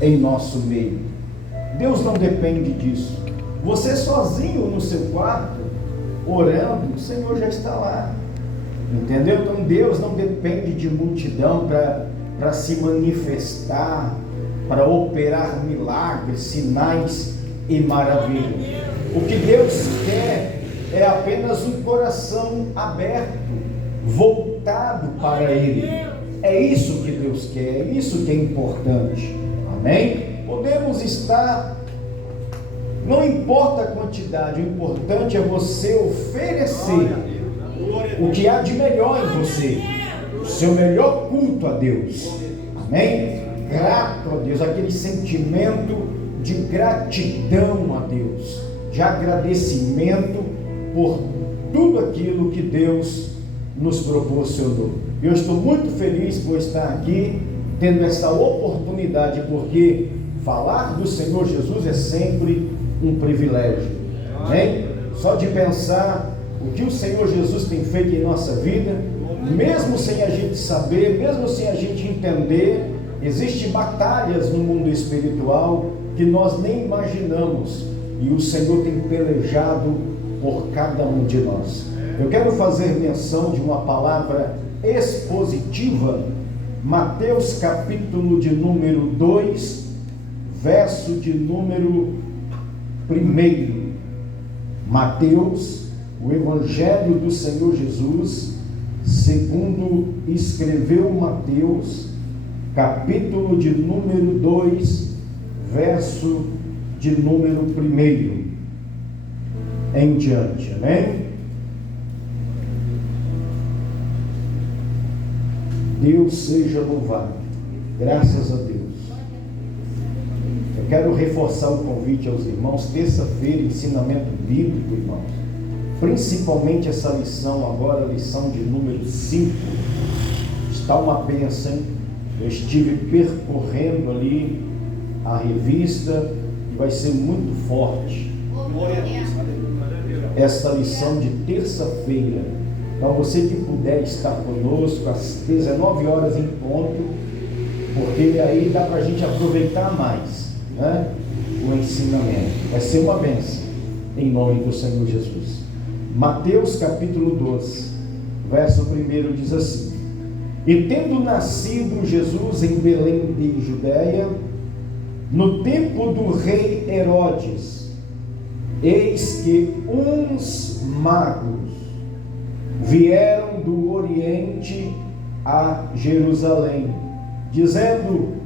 em nosso meio. Deus não depende disso. Você sozinho no seu quarto, orando, o Senhor já está lá. Entendeu? Então Deus não depende de multidão para se manifestar, para operar milagres, sinais e maravilhas. O que Deus quer é apenas um coração aberto, voltado para Ele. É isso que Deus quer, é isso que é importante. Amém? Podemos estar, não importa a quantidade, o importante é você oferecer o que há de melhor em você, o seu melhor culto a Deus. Amém? Grato a Deus, aquele sentimento de gratidão a Deus, de agradecimento por tudo aquilo que Deus nos proporcionou. Eu estou muito feliz por estar aqui, tendo essa oportunidade, porque falar do Senhor Jesus é sempre um privilégio. Amém? Só de pensar o que o Senhor Jesus tem feito em nossa vida, mesmo sem a gente saber, mesmo sem a gente entender, existem batalhas no mundo espiritual que nós nem imaginamos, e o Senhor tem pelejado por cada um de nós. Eu quero fazer menção de uma palavra expositiva, Mateus capítulo de número 2, verso de número 1. Mateus, o Evangelho do Senhor Jesus, segundo escreveu Mateus, capítulo de número 2, verso de número 1 em diante. Amém? Deus seja louvado. Graças a Deus. Eu quero reforçar o convite aos irmãos. Terça-feira, ensinamento bíblico, irmãos. Principalmente essa lição agora, lição de número 5. Está uma bênção. Eu estive percorrendo ali a revista e vai ser muito forte esta lição de terça-feira. Então você que puder estar conosco às 19 horas em ponto, porque aí dá para a gente aproveitar mais, né, o ensinamento. Vai ser uma bênção em nome do Senhor Jesus. Mateus capítulo 12, verso 1 diz assim: E tendo nascido Jesus em Belém de Judeia, no tempo do rei Herodes, eis que uns magos vieram do Oriente a Jerusalém, dizendo: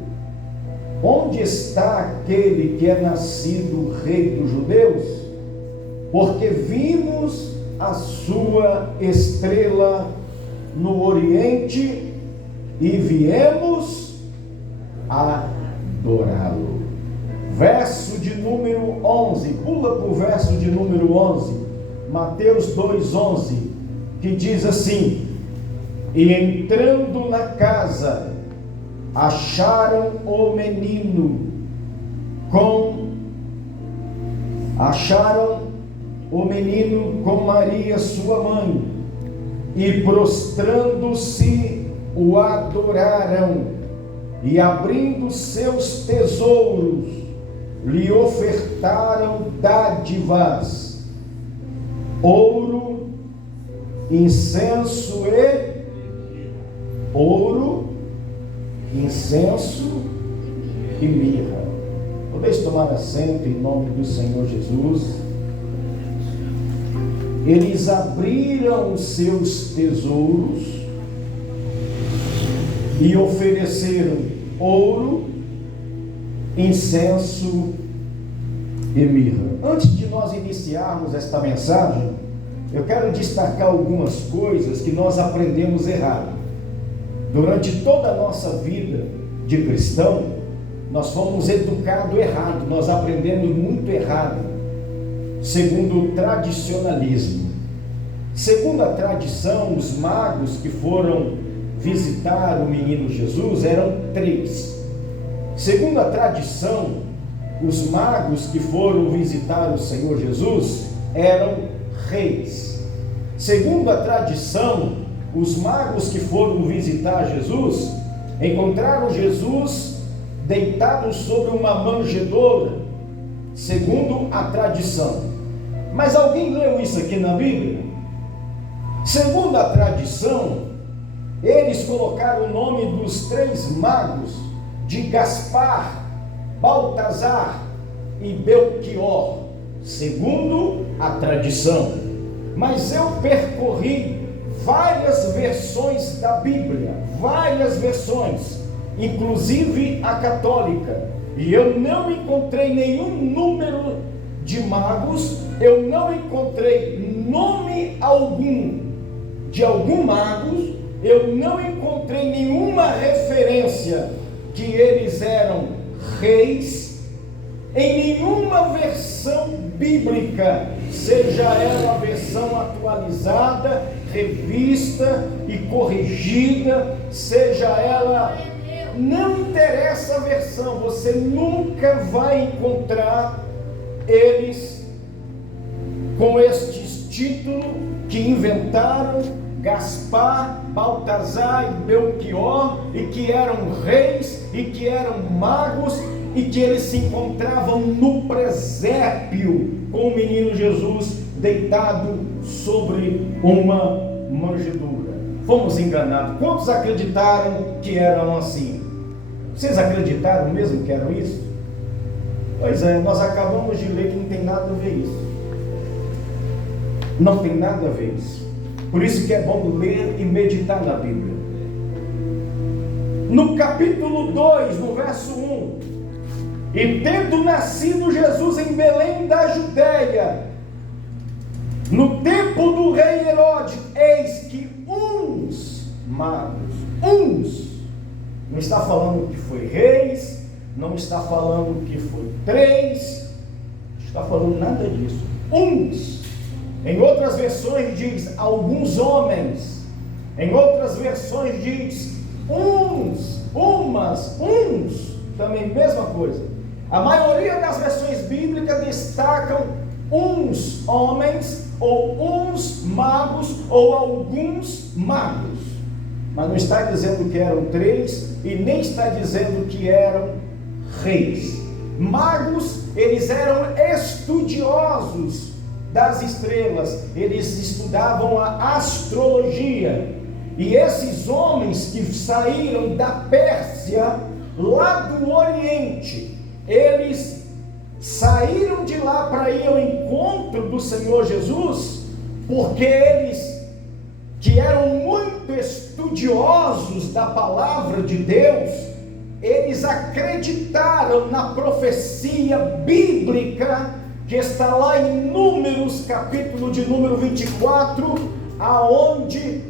Onde está aquele que é nascido rei dos judeus? Porque vimos a sua estrela no Oriente e viemos adorá-lo. Verso de número 11, pula para o verso de número 11, Mateus 2,11, que diz assim: E entrando na casa, acharam o menino com Maria sua mãe, e prostrando-se o adoraram, e abrindo seus tesouros lhe ofertaram dádivas, ouro, incenso e mirra. Podeis tomar assento em nome do Senhor Jesus. Eles abriram seus tesouros e ofereceram ouro, incenso e mirra. Antes de nós iniciarmos esta mensagem, eu quero destacar algumas coisas que nós aprendemos errado. Durante toda a nossa vida de cristão, nós fomos educados errado, nós aprendemos muito errado, segundo o tradicionalismo. Segundo a tradição, os magos que foram visitar o menino Jesus eram 3. Segundo a tradição, os magos que foram visitar o Senhor Jesus eram reis. Segundo a tradição, os magos que foram visitar Jesus encontraram Jesus deitado sobre uma manjedoura, segundo a tradição. Mas alguém leu isso aqui na Bíblia? Segundo a tradição, eles colocaram o nome dos 3 magos de Gaspar, Baltazar e Belchior, segundo a tradição. Mas eu percorri várias versões da Bíblia, várias versões, inclusive a católica, e eu não encontrei nenhum número de magos, eu não encontrei nome algum de algum magos, eu não encontrei nenhuma referência que eles eram reis, em nenhuma versão bíblica, seja ela a versão atualizada, revista e corrigida, seja ela, não interessa a versão, você nunca vai encontrar eles com estes títulos que inventaram, Gaspar, Baltazar e Belchior, e que eram reis e que eram magos, e que eles se encontravam no presépio com o menino Jesus deitado sobre uma manjedoura. Fomos enganados. Quantos acreditaram que eram assim? Vocês acreditaram mesmo que eram isso? Pois é, nós acabamos de ler que não tem nada a ver isso. Não tem nada a ver isso. Por isso que é bom ler e meditar na Bíblia. No capítulo 2, no verso 1: E tendo nascido Jesus em Belém da Judéia, no tempo do rei Herodes, eis que uns magos, não está falando que foi reis, não está falando que foi 3, não está falando nada disso, uns. Em outras versões diz alguns homens, em outras versões diz uns, umas, uns, também mesma coisa. A maioria das versões bíblicas destacam uns homens, ou uns magos, ou alguns magos, mas não está dizendo que eram 3, e nem está dizendo que eram reis. Magos, eles eram estudiosos das estrelas, eles estudavam a astrologia, e esses homens que saíram da Pérsia, lá do Oriente, eles saíram de lá para ir ao encontro do Senhor Jesus, porque eles, que eram muito estudiosos da palavra de Deus, eles acreditaram na profecia bíblica que está lá em Números, capítulo de número 24, aonde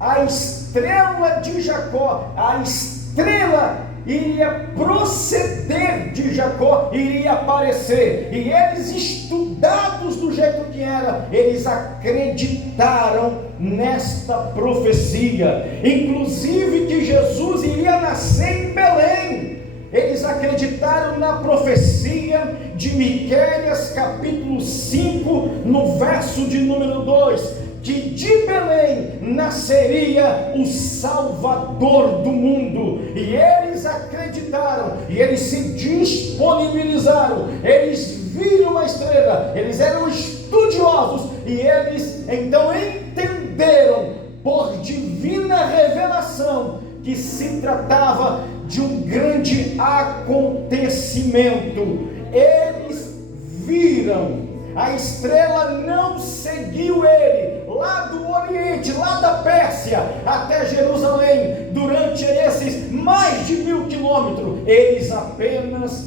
a estrela de Jacó, a estrela iria proceder de Jacó, iria aparecer, e eles, estudados do jeito que era, eles acreditaram nesta profecia, inclusive que Jesus iria nascer em Belém. Eles acreditaram na profecia de Miqueias, capítulo 5, no verso de número 2, que de Belém nasceria o Salvador do mundo, e eles acreditaram, e eles se disponibilizaram, eles viram a estrela, eles eram estudiosos, e eles então entenderam, por divina revelação, que se tratava de um grande acontecimento. Eles viram, a estrela não seguiu ele lá do Oriente, lá da Pérsia até Jerusalém, durante esses mais de 1000 quilômetros, eles apenas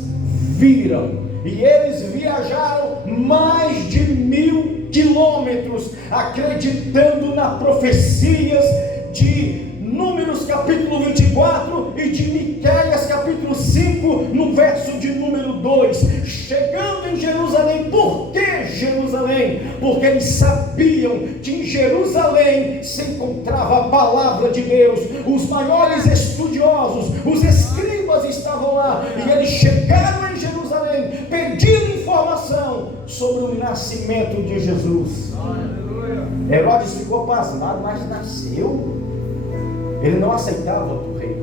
viram, e eles viajaram mais de 1000 quilômetros, acreditando nas profecias de Números capítulo 24 e de Miqueias capítulo 5, no verso de número 2, chegando em Jerusalém. Por que Jerusalém? Porque eles sabiam que em Jerusalém se encontrava a palavra de Deus, os maiores estudiosos, os escribas estavam lá, e eles chegaram em Jerusalém, pedindo informação sobre o nascimento de Jesus. Herodes ficou pasmado, mas nasceu. Ele não aceitava o rei.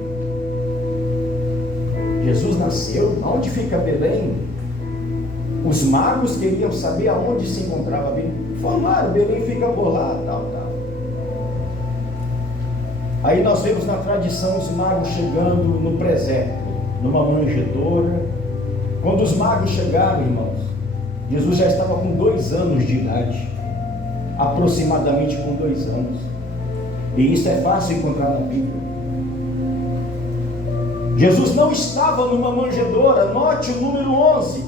Jesus nasceu. Onde fica Belém? Os magos queriam saber aonde se encontrava Belém. Informaram, Belém fica por lá, tal. Aí nós vemos na tradição os magos chegando no presépio, numa manjedoura. Quando os magos chegaram, irmãos, Jesus já estava com 2 anos de idade, aproximadamente com 2 anos. E isso é fácil encontrar na Bíblia. Jesus não estava numa manjedoura. Note o número 11.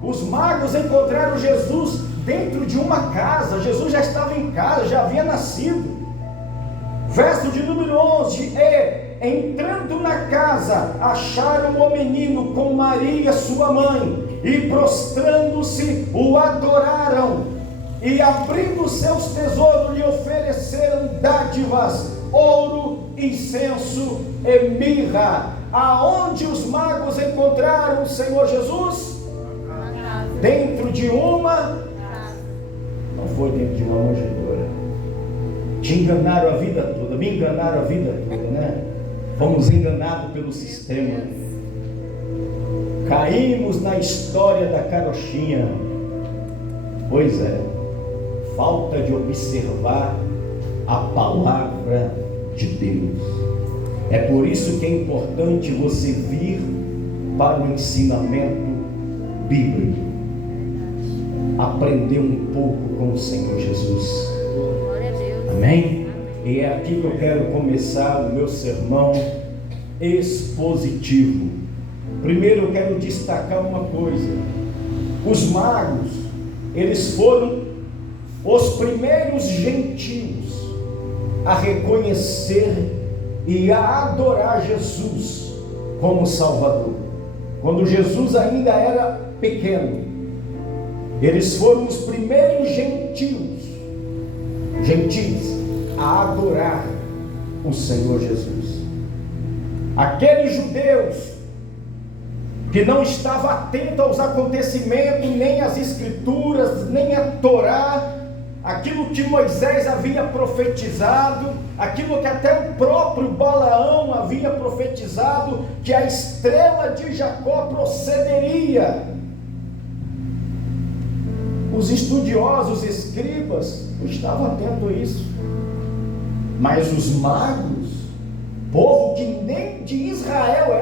Os magos encontraram Jesus dentro de uma casa. Jesus já estava em casa, já havia nascido. Verso de número 11: e entrando na casa, acharam o menino com Maria sua mãe, e prostrando-se o adoraram, e abrindo seus tesouros lhe ofereceram dádivas, ouro, incenso e mirra. Aonde os magos encontraram o Senhor Jesus? Dentro de uma, não foi dentro de uma manjedoura. Te enganaram a vida toda, me enganaram a vida toda, né? Fomos enganados pelo sistema. Caímos na história da carochinha. Pois é, falta de observar a palavra de Deus. É por isso que é importante você vir para o ensinamento bíblico, aprender um pouco com o Senhor Jesus. Amém? E é aqui que eu quero começar o meu sermão expositivo. Primeiro eu quero destacar uma coisa: os magos, eles foram os primeiros gentios a reconhecer e a adorar Jesus como Salvador. Quando Jesus ainda era pequeno, eles foram os primeiros gentios a adorar o Senhor Jesus. Aqueles judeus que não estavam atentos aos acontecimentos, nem às escrituras, nem a Torá, aquilo que Moisés havia profetizado, aquilo que até o próprio Balaão havia profetizado, que a estrela de Jacó procederia. Os estudiosos, escribas, não estavam atentos a isso. Mas os magos, povo que nem de Israel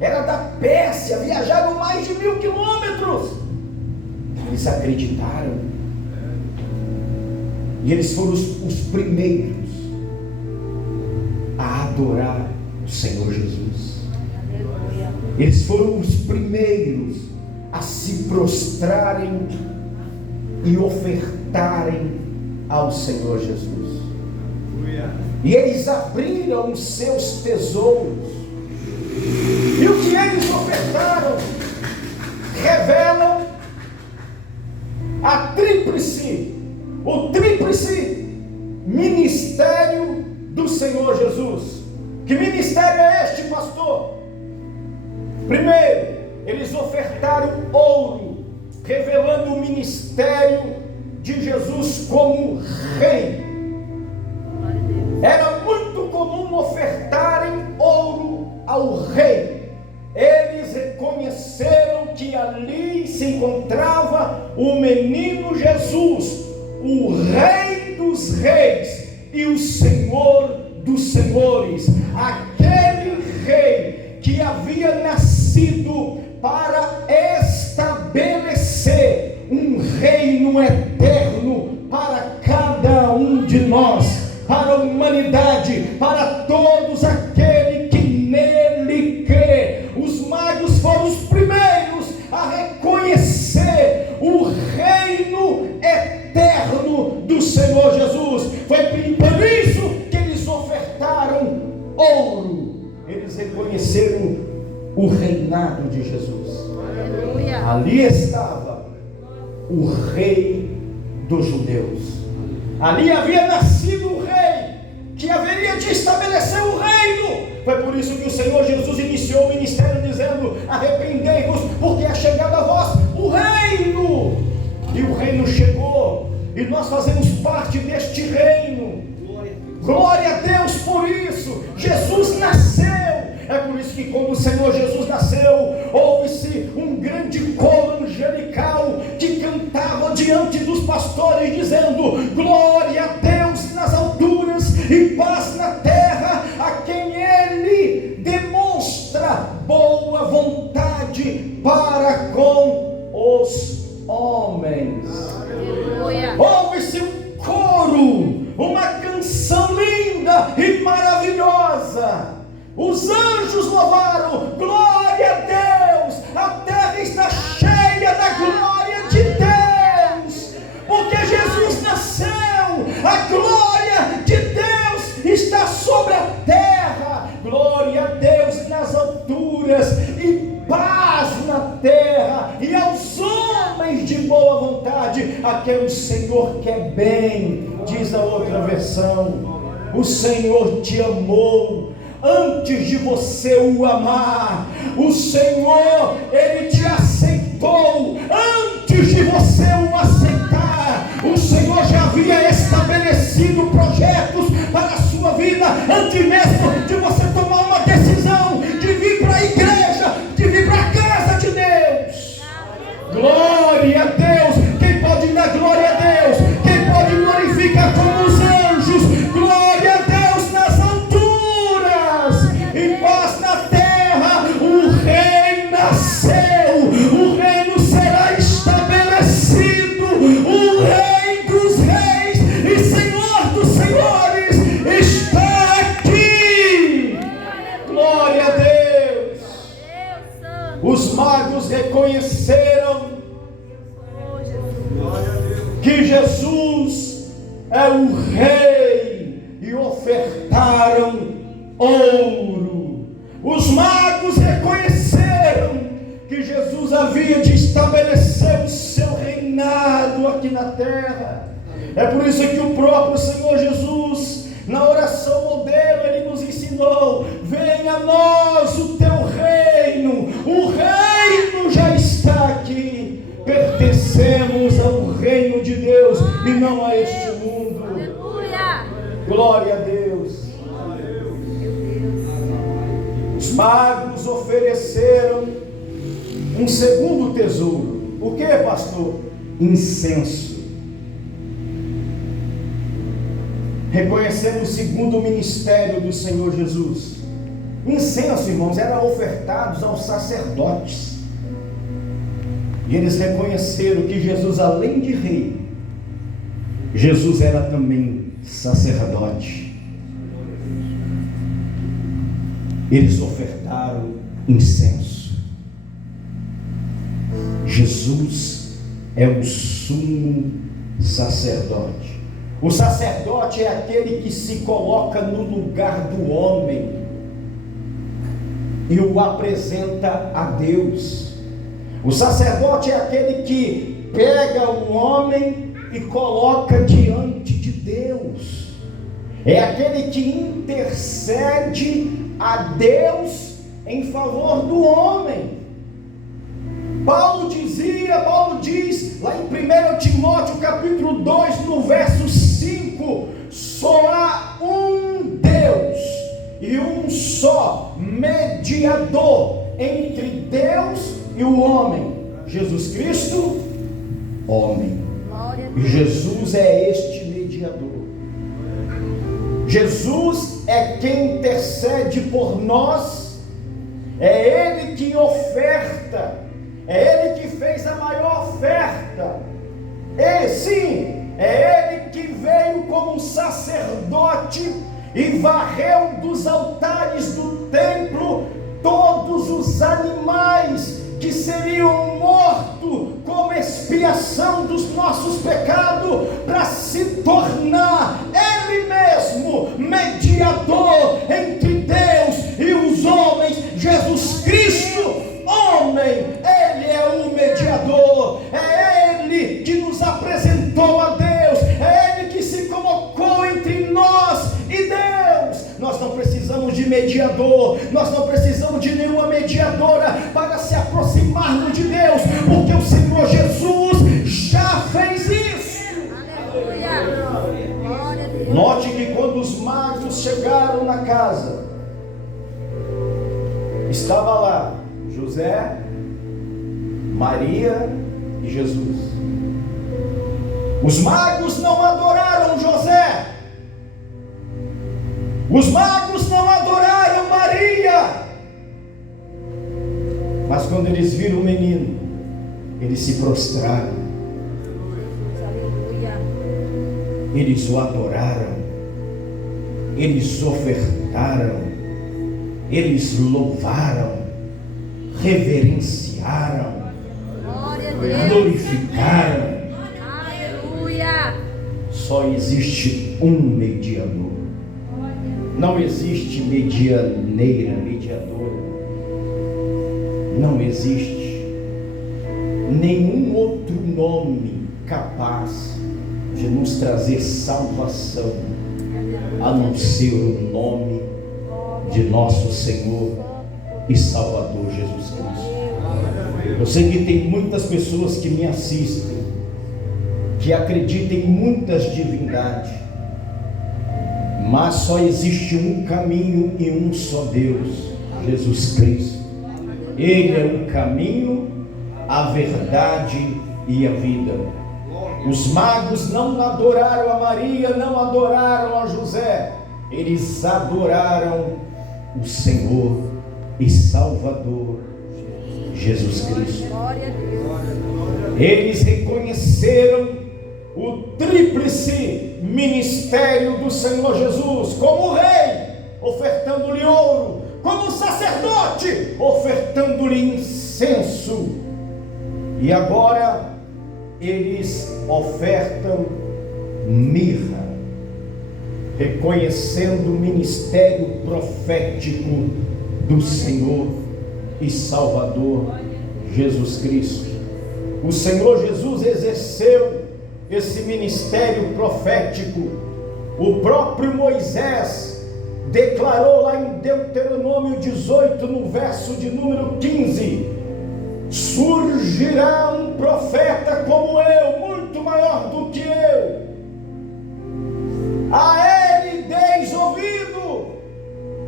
era da Pérsia, viajaram mais de 1000 quilômetros. Eles acreditaram. E eles foram os primeiros a adorar o Senhor Jesus. Eles foram os primeiros a se prostrarem e ofertarem ao Senhor Jesus. E eles abriram os seus tesouros. E o que eles ofertaram revelam o tríplice ministério do Senhor Jesus. Que ministério é este, pastor? Primeiro, eles ofertaram ouro, revelando o ministério de Jesus como rei. Era muito comum ofertarem ouro ao rei. Eles reconheceram que ali se encontrava o menino Jesus, o Rei dos Reis e o Senhor dos Senhores, aquele rei que havia nascido para estabelecer um reino eterno para cada um de nós, para a humanidade, para todos aqueles que nele crê. Os magos foram os primeiros a reconhecer o reino eterno do Senhor Jesus. Foi por isso que eles ofertaram ouro. Eles reconheceram o reinado de Jesus. Aleluia. Ali estava o rei dos judeus. Ali havia nascido o rei que haveria de estabelecer o reino. Foi por isso que o Senhor Jesus iniciou o ministério dizendo: arrependei-vos, porque é chegado a vós o reino. E o reino chegou, e nós fazemos parte deste reino. Glória a Deus por isso. Jesus nasceu. É por isso que quando o Senhor Jesus nasceu, houve-se um grande coro angelical que cantava diante dos pastores, dizendo: glória a Deus nas alturas e paz na terra, a quem Ele demonstra boa vontade para com os homens. Houve-se um coro, uma canção linda e maravilhosa. Os anjos louvaram: glória a Deus, a terra está cheia da glória de Deus, porque Jesus nasceu, a glória de Deus está sobre a terra. Glória a Deus nas alturas e paz na terra, e aos homens de boa vontade, a quem o Senhor quer bem. Diz a outra versão: o Senhor te amou antes de você o amar. O Senhor, Ele te aceitou antes de você o aceitar. O Senhor já havia estabelecido projetos para a sua vida antes mesmo de você tomar uma decisão de vir para a igreja, de vir para a casa de Deus. Glória a Deus. Quem pode dar glória a Deus? Quem pode glorificar como os anjos? Glória a Deus nas alturas e paz na terra. O rei nasceu, o reino será estabelecido. O rei dos reis e senhor dos senhores está aqui. Glória a Deus. Os magos reconheceram que Jesus é o rei e ofertaram ouro. Os magos reconheceram que Jesus havia de estabelecer o seu reinado aqui na terra. É por isso que o próprio Senhor Jesus, na oração modelo, Ele nos ensinou: venha a nós o teu reino. O reino já está aqui. Pertencemos ao reino de Deus e não a este mundo. Glória a Deus. Os magos ofereceram um segundo tesouro. O que, pastor? Incenso. Reconhecendo o segundo ministério do Senhor Jesus. Incenso, irmãos, era ofertado aos sacerdotes. E eles reconheceram que Jesus, além de rei, Jesus era também sacerdote. Eles ofertaram incenso. Jesus é o sumo sacerdote. O sacerdote é aquele que se coloca no lugar do homem e o apresenta a Deus. O sacerdote é aquele que pega o homem e coloca diante de Deus. É aquele que intercede a Deus em favor do homem. Paulo diz lá em 1 Timóteo capítulo 2, no verso 5: só há um Deus e um só mediador entre Deus e o homem, Jesus Cristo, homem. E Jesus é este mediador. Jesus é quem intercede por nós. É Ele que oferta. É Ele que fez a maior oferta. E sim, é Ele que veio como um sacerdote e varreu dos altares do templo todos os animais que seriam mortos como expiação dos nossos pecados, para se tornar Ele mesmo mediador entre Deus e os homens. Jesus Cristo, homem, Ele é o mediador. É Ele que nos apresentou a Deus. É Ele que se colocou entre nós e Deus. Nós não precisamos de mediador. Nós não precisamos de nenhuma mediadora para se aproximarmos de Deus, porque o Senhor Jesus já fez isso. Note que quando os magos chegaram na casa, Estava lá José, Maria e Jesus. Os magos não adoraram José. Os magos não adoraram Maria. Mas quando eles viram o menino, eles se prostraram. Eles o adoraram. Eles ofertaram. Eles louvaram. Reverenciaram. Glorificaram. Aleluia. Só existe um mediador. Não existe medianeira, mediador. Não existe nenhum outro nome capaz de nos trazer salvação, a não ser o nome de nosso Senhor e Salvador Jesus Cristo. Eu sei que tem muitas pessoas que me assistem, que acreditam em muitas divindades, mas só existe um caminho e um só Deus, Jesus Cristo. Ele é o caminho, a verdade e a vida. Os magos não adoraram a Maria, não adoraram a José. Eles adoraram o Senhor e Salvador Jesus Cristo. Eles reconheceram o tríplice ministério do Senhor Jesus como rei, ofertando-lhe ouro, como sacerdote, ofertando-lhe incenso. E agora eles ofertam mirra, reconhecendo o ministério profético do Senhor e Salvador Jesus Cristo. O Senhor Jesus exerceu esse ministério profético. O próprio Moisés declarou lá em Deuteronômio 18, no verso de número 15: surgirá um profeta como eu, muito maior do que eu, a ele deis ouvido.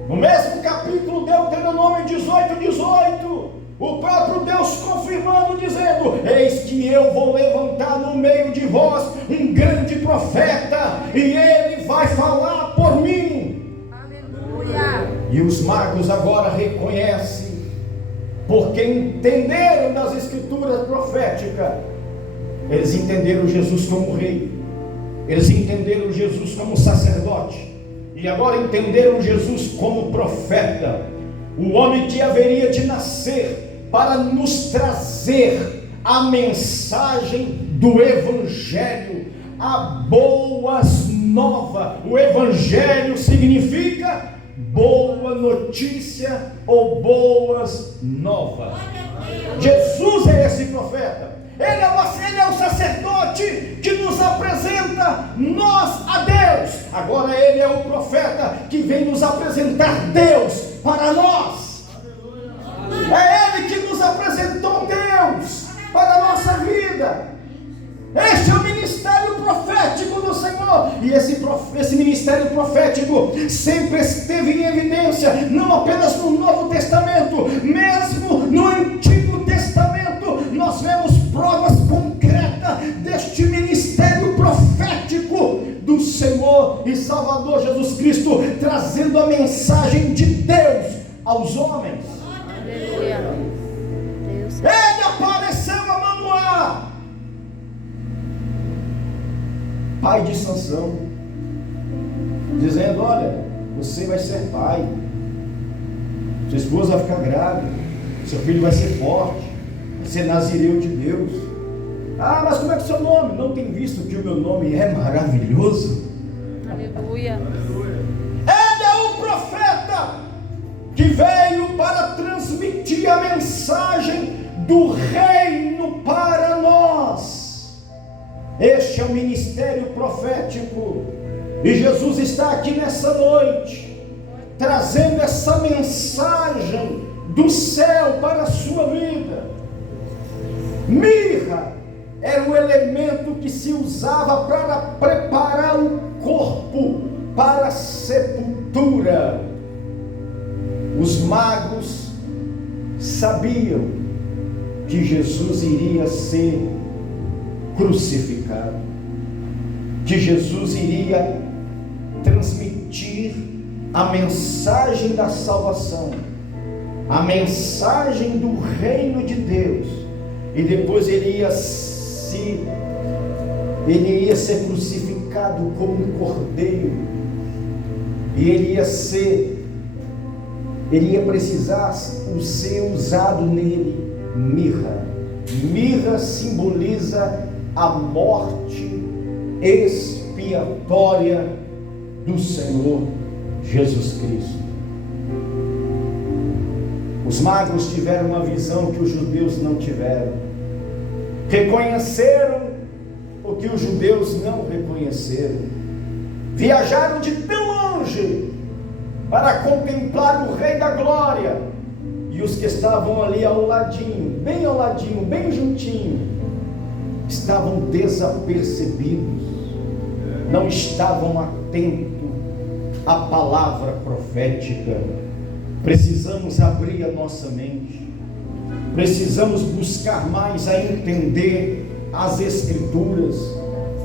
No mesmo capítulo, Deuteronômio 18, o próprio Deus confirmando, dizendo: eis que eu vou levantar no meio de vós um grande profeta, e ele vai falar por mim. Aleluia. E os magos agora reconhecem, porque entenderam das escrituras proféticas. Eles entenderam Jesus como rei, eles entenderam Jesus como sacerdote, e agora entenderam Jesus como profeta, o homem que haveria de nascer para nos trazer a mensagem do Evangelho, a boas novas. O Evangelho significa boa notícia ou boas novas. Jesus é esse profeta. Ele é o sacerdote que nos apresenta nós a Deus. Agora ele é o profeta que vem nos apresentar Deus para nós. É ele que nos apresentou Deus para a nossa vida. Este é o ministério profético do Senhor. E esse ministério profético sempre esteve em evidência, não apenas no Novo Testamento, mesmo no Antigo Testamento nós vemos provas concretas deste ministério profético do Senhor e Salvador Jesus Cristo, trazendo a mensagem de Deus aos homens. Aleluia. Deus. Ele apareceu a Manoá, pai de Sansão, dizendo: olha, você vai ser pai, sua esposa vai ficar grávida, seu filho vai ser forte, vai ser nazireu de Deus. Ah, mas como é que é o seu nome? Não tem visto que o meu nome é maravilhoso? Aleluia. Ele é o profeta que veio para transmitir a mensagem do reino para nós. Este é o ministério profético, e Jesus está aqui nessa noite trazendo essa mensagem do céu para a sua vida. Mirra era o elemento que se usava para preparar o corpo para a sepultura. Os magos sabiam que Jesus iria ser crucificado, que Jesus iria transmitir a mensagem da salvação, a mensagem do reino de Deus, e depois ele ia ser crucificado como um cordeiro, e ele ia precisar ser usado nele mirra. Mirra simboliza a morte expiatória do Senhor Jesus Cristo. Os magos tiveram uma visão que os judeus não tiveram, reconheceram o que os judeus não reconheceram, viajaram de tão longe para contemplar o Rei da Glória, e os que estavam ali ao ladinho, bem juntinho, estavam desapercebidos, não estavam atentos à palavra profética. Precisamos abrir a nossa mente, precisamos buscar mais a entender as Escrituras,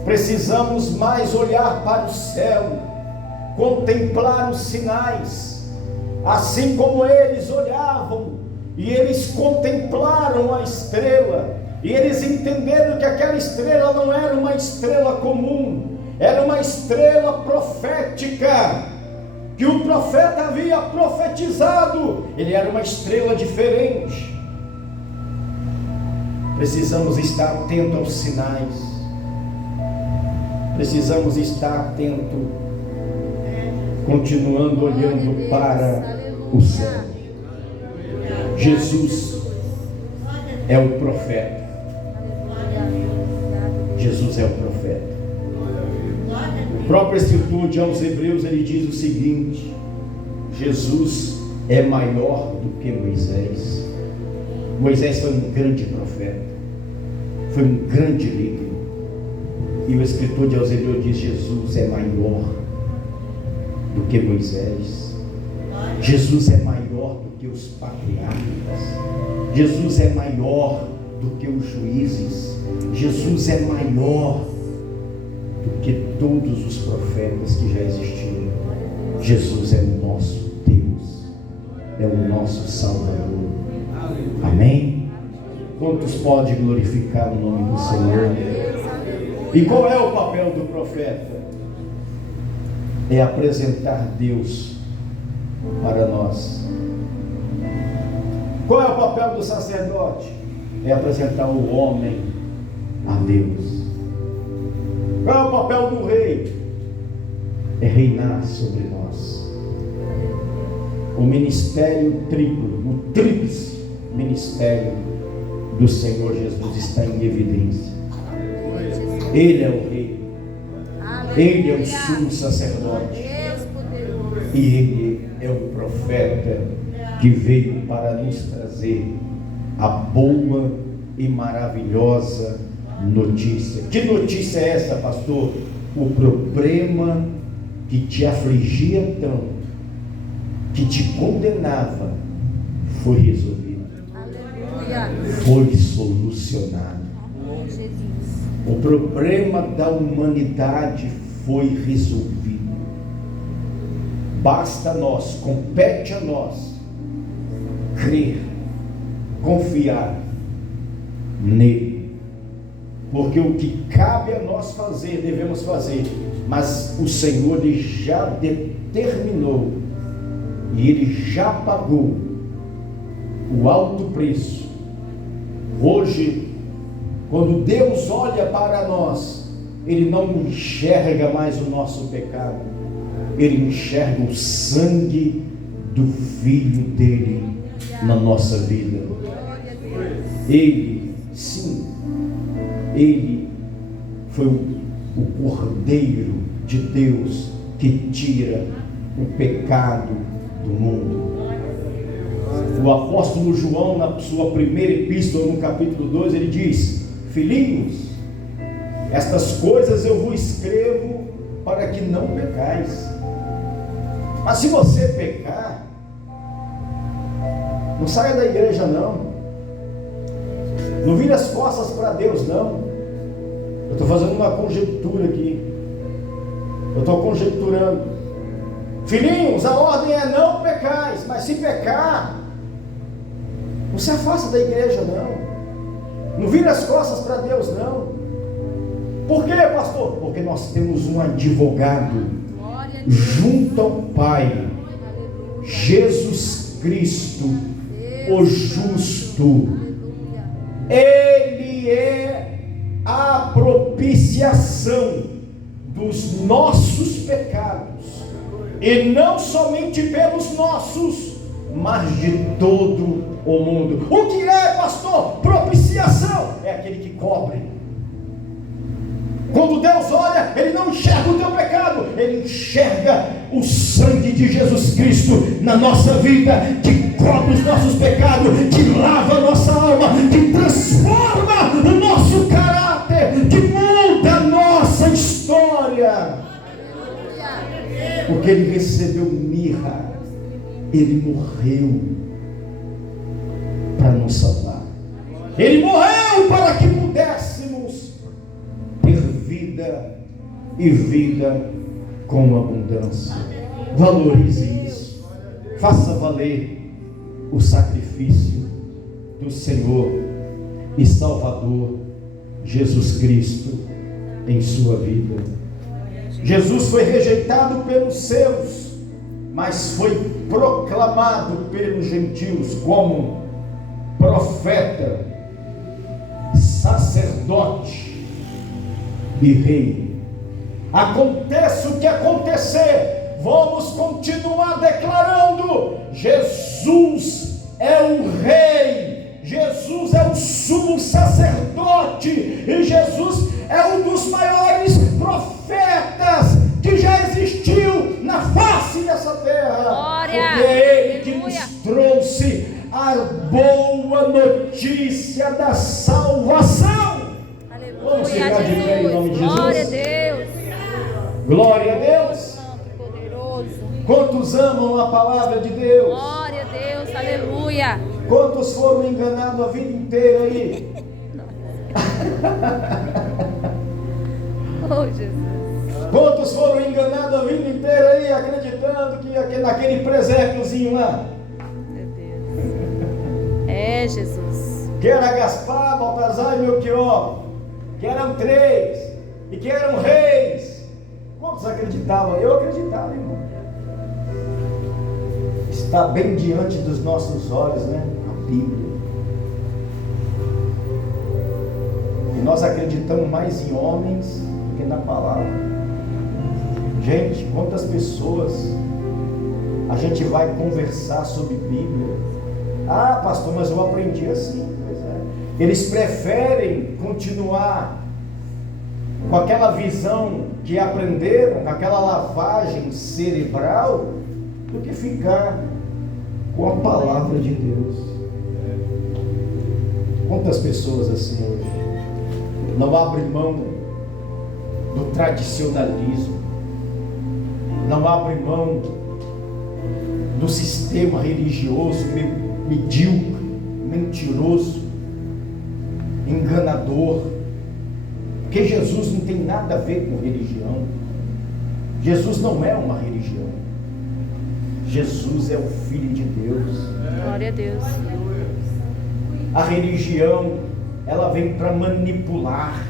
precisamos mais olhar para o céu, contemplar os sinais, assim como eles olhavam e eles contemplaram a estrela, e eles entenderam que aquela estrela não era uma estrela comum, era uma estrela profética, que o profeta havia profetizado. Ele era uma estrela diferente. Precisamos estar atento aos sinais, precisamos estar atento, continuando olhando para o céu. Jesus é o profeta. Jesus é o profeta. O próprio escritor de aos Hebreus, ele diz o seguinte: Jesus é maior do que Moisés. Moisés foi um grande profeta, foi um grande líder, e o escritor de aos Hebreus diz: Jesus é maior do que Moisés. Jesus é maior do que os patriarcas. Jesus é maior do que os juízes. Jesus é maior do que todos os profetas que já existiram. Jesus é o nosso Deus, é o nosso Salvador. Amém? Quantos podem glorificar o nome do Senhor? E qual é o papel do profeta? É apresentar Deus para nós. Qual é o papel do sacerdote? É apresentar o homem a Deus. Qual é o papel do rei? É reinar sobre nós. O ministério triplo, o tríplice ministério do Senhor Jesus está em evidência. Ele é o rei, ele é o sumo sacerdote, e ele é o profeta que veio para nos trazer a boa e maravilhosa notícia. Que notícia é essa, pastor? O problema que te afligia tanto, que te condenava, foi resolvido. Foi solucionado. O problema da humanidade foi resolvido. Basta a nós, compete a nós crer, confiar nele, porque o que cabe a nós fazer, devemos fazer, mas o Senhor ele já determinou e ele já pagou o alto preço. Hoje, quando Deus olha para nós, ele não enxerga mais o nosso pecado, ele enxerga o sangue do Filho dele na nossa vida. Ele, sim, ele foi o Cordeiro de Deus que tira o pecado do mundo. O apóstolo João, na sua primeira epístola, no capítulo 2, ele diz: filhinhos, estas coisas eu vos escrevo para que não pecais. Mas se você pecar, Não saia da igreja, não. Não vire as costas para Deus, não. Eu estou fazendo uma conjectura aqui. Eu estou conjecturando. Filhinhos, a ordem é não pecais, mas se pecar, não se afasta da igreja, não. Não vire as costas para Deus, não. Por quê, pastor? Porque nós temos um advogado junto ao Pai, Jesus Cristo, o justo. Ele é a propiciação dos nossos pecados, e não somente pelos nossos, mas de todo o mundo. O que é, pastor? Propiciação é aquele que cobre. Quando Deus olha, Ele não enxerga o teu pecado, Ele enxerga o sangue de Jesus Cristo na nossa vida, que cobre os nossos pecados, que lava a nossa alma, que transforma o nosso caráter, que muda a nossa história. Porque Ele recebeu mirra, Ele morreu para nos salvar. Ele morreu para que pudéssemos ter vida e vida com abundância. Valorize isso. Faça valer o sacrifício do Senhor e Salvador Jesus Cristo em sua vida. Jesus foi rejeitado pelos seus, mas foi proclamado pelos gentios como profeta, sacerdote e rei. Aconteça o que acontecer, vamos continuar declarando: Jesus é o rei, Jesus é o sumo sacerdote, e Jesus é um dos maiores profetas que já existiu na face dessa terra. Glória! Porque é Ele que nos trouxe a boa notícia da salvação. Vamos ficar de pé em nome de Jesus. Glória a Deus. Glória a Deus. Santo, poderoso. Quantos amam a palavra de Deus? Glória a Deus. Aleluia. Quantos foram enganados a vida inteira aí? Oh, Jesus. Quantos foram enganados a vida inteira aí, acreditando que naquele presépiozinho lá? Meu Deus. É, Jesus. Que era Gaspar, Baltazar e Melquior, que eram 3 e que eram reis. Quantos acreditavam? Eu acreditava, irmão. Está bem diante dos nossos olhos, né? A Bíblia. E nós acreditamos mais em homens do que na palavra. Gente, quantas pessoas a gente vai conversar sobre Bíblia? Ah, pastor, mas eu aprendi assim. Pois é. Eles preferem continuar com aquela visão que aprenderam, com aquela lavagem cerebral, do que ficar com a palavra de Deus. Quantas pessoas assim hoje não abrem mão do tradicionalismo, não abrem mão do sistema religioso medíocre, mentiroso, enganador. Porque Jesus não tem nada a ver com religião. Jesus não é uma religião. Jesus é o Filho de Deus. Glória a Deus. A religião, ela vem para manipular,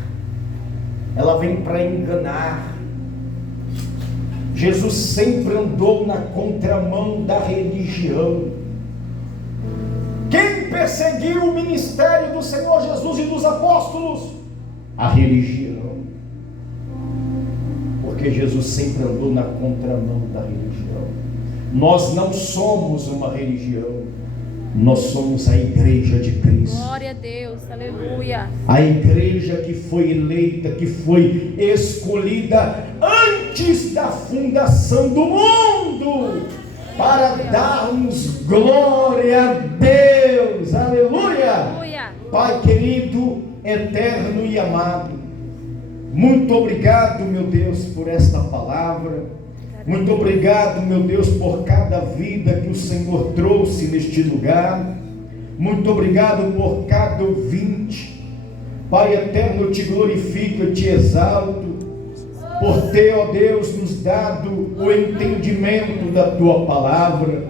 ela vem para enganar. Jesus sempre andou na contramão da religião. Quem perseguiu o ministério do Senhor Jesus e dos apóstolos? A religião. Porque Jesus sempre andou na contramão da religião. Nós não somos uma religião, nós somos a igreja de Cristo. Glória a Deus, aleluia. A igreja que foi eleita, que foi escolhida antes da fundação do mundo, para darmos glória a Deus, aleluia. Aleluia. Pai querido, eterno e amado, muito obrigado, meu Deus, por esta palavra. Muito obrigado, meu Deus, por cada vida que o Senhor trouxe neste lugar. Muito obrigado por cada ouvinte. Pai eterno, eu te glorifico, eu te exalto, por ter, ó Deus, nos dado o entendimento da tua palavra.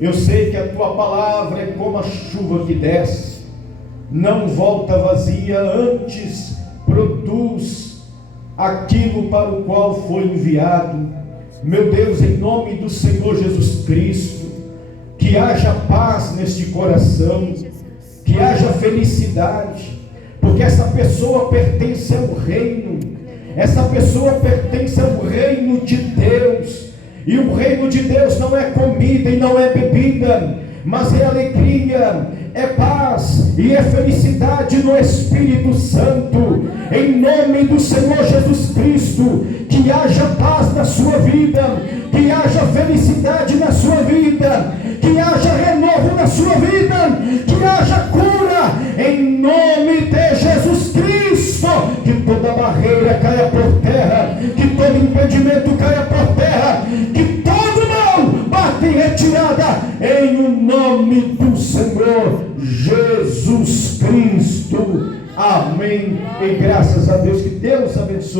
Eu sei que a tua palavra é como a chuva que desce, não volta vazia, antes produz aquilo para o qual foi enviado. Meu Deus, em nome do Senhor Jesus Cristo, que haja paz neste coração, que haja felicidade, porque essa pessoa pertence ao reino, essa pessoa pertence ao reino de Deus, e o reino de Deus não é comida e não é bebida, mas é alegria, é paz e é felicidade no Espírito Santo. Em nome do Senhor Jesus Cristo, que haja paz na sua vida, que haja felicidade na sua vida, que haja renovo na sua vida, que haja cura, em nome de Jesus Cristo. Que toda barreira caia por terra, que todo impedimento caia por terra, que todo mal bata em retirada, em o nome do Senhor Jesus Cristo. Amém. E graças a Deus, que Deus abençoe.